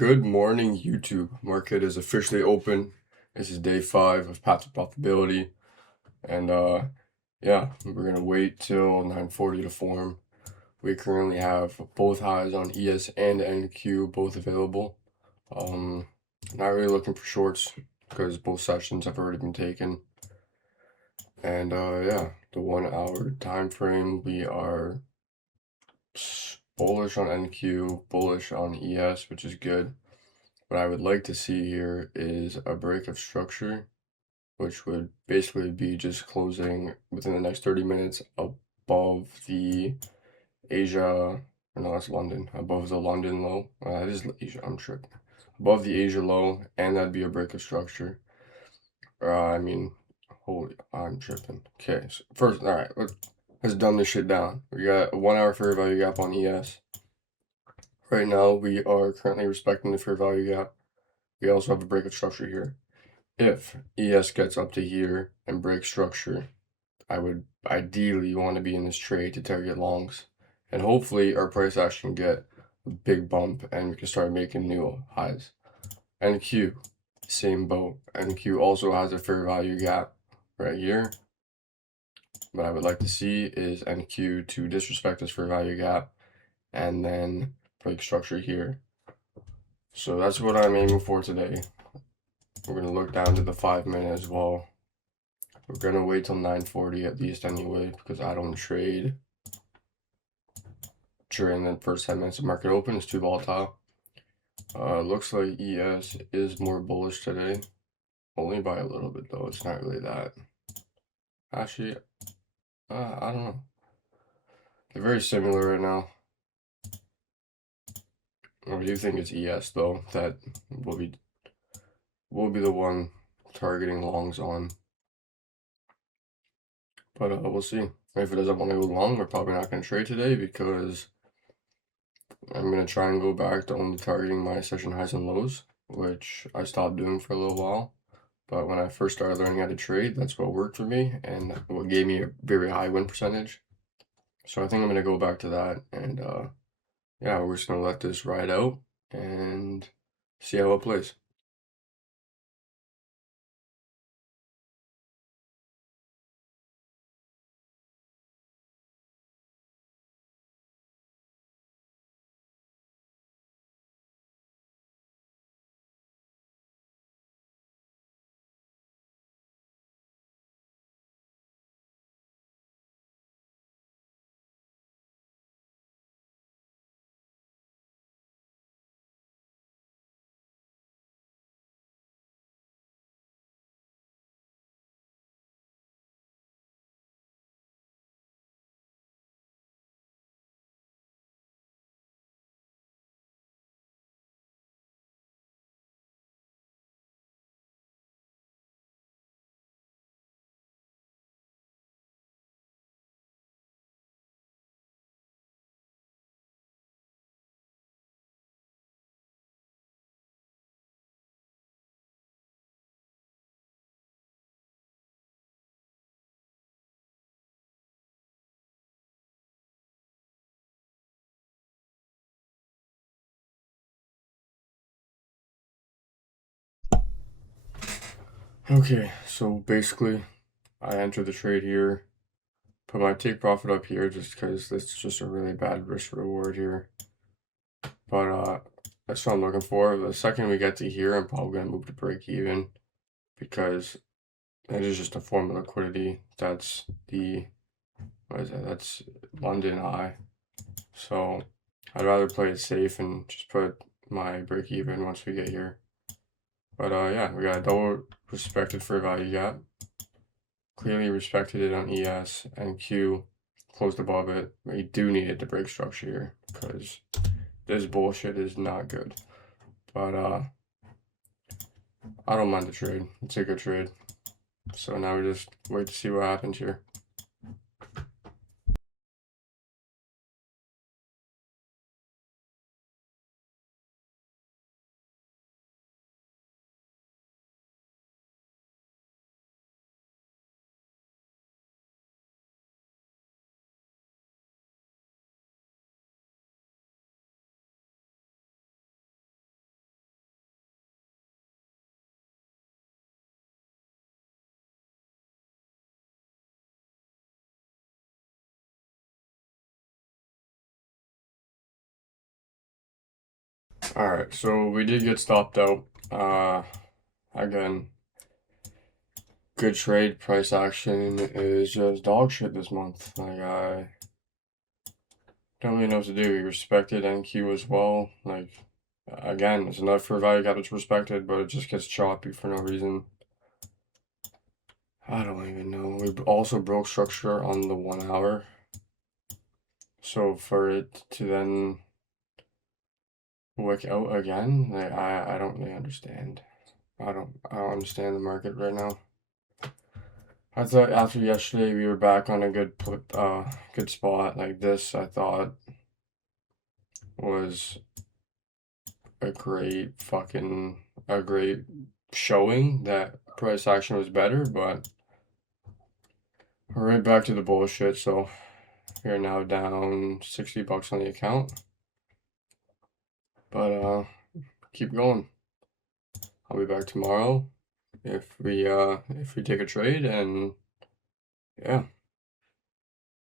Good morning, YouTube. Market is officially open. This is day 5 of Path to Profitability. And yeah, we're gonna wait till 9:40 to form. We currently have both highs on ES and NQ both available. Not really looking for shorts because both sessions have already been taken. And yeah, the 1 hour time frame, we are bullish on NQ, bullish on ES, which is good. What I would like to see here is a break of structure, which would basically be just closing within the next 30 minutes above the Asia, or no, that's London, above the London low. That is Asia, I'm tripping. Above the Asia low, and that'd be a break of structure. Holy, I'm tripping. Okay, so first, all right, let's dumb this shit down. We got a 1 hour fair value gap on ES. Right now, we are currently respecting the fair value gap. We also have a break of structure here. If ES gets up to here and breaks structure, I would ideally want to be in this trade to target longs. And hopefully our price action can get a big bump and we can start making new highs. NQ, same boat. NQ also has a fair value gap right here. What I would like to see is NQ to disrespect this fair value gap and then break structure here. So that's what I'm aiming for today. We're going to look down to the 5-minute as well. We're going to wait till 9:40 at least anyway, because I don't trade during the first 10 minutes of market open. It's too volatile. Looks like ES is more bullish today. Only by a little bit though. It's not really that. Actually, I don't know. They're very similar right now. I do think it's ES though that will be the one targeting longs on. But we'll see. If it doesn't want to go long, we're probably not going to trade today because I'm going to try and go back to only targeting my session highs and lows, which I stopped doing for a little while. But when I first started learning how to trade, that's what worked for me and what gave me a very high win percentage. So I think I'm going to go back to that. And yeah, we're just going to let this ride out and see how it plays. Okay, so basically I entered the trade here, put my take profit up here just because this is just a really bad risk reward here. But that's what I'm looking for. The second we get to here, I'm probably going to move to break even because that is just a form of liquidity. That's the, what is that? That's London high. So I'd rather play it safe and just put my break even once we get here. But yeah, we got a double respected fair value gap. Clearly respected it on ES and Q closed above it. We do need it to break structure here because this bullshit is not good. But I don't mind the trade. It's a good trade. So now we just wait to see what happens here. Alright, so we did get stopped out. Again, good trade. Price action is just dog shit this month. Like, I don't really know what to do. We respected NQ as well. Like, again, it's enough for value gap that's respected, but it just gets choppy for no reason. I don't even know. We also broke structure on the 1 hour. So for it to then wick out again, like, I don't really understand. I don't understand the market right now. I thought after yesterday we were back on a good spot. Like this, I thought was a great showing that price action was better, but we're right back to the bullshit. So we're now down $60 on the account. But keep going. I'll be back tomorrow if we take a trade, and yeah.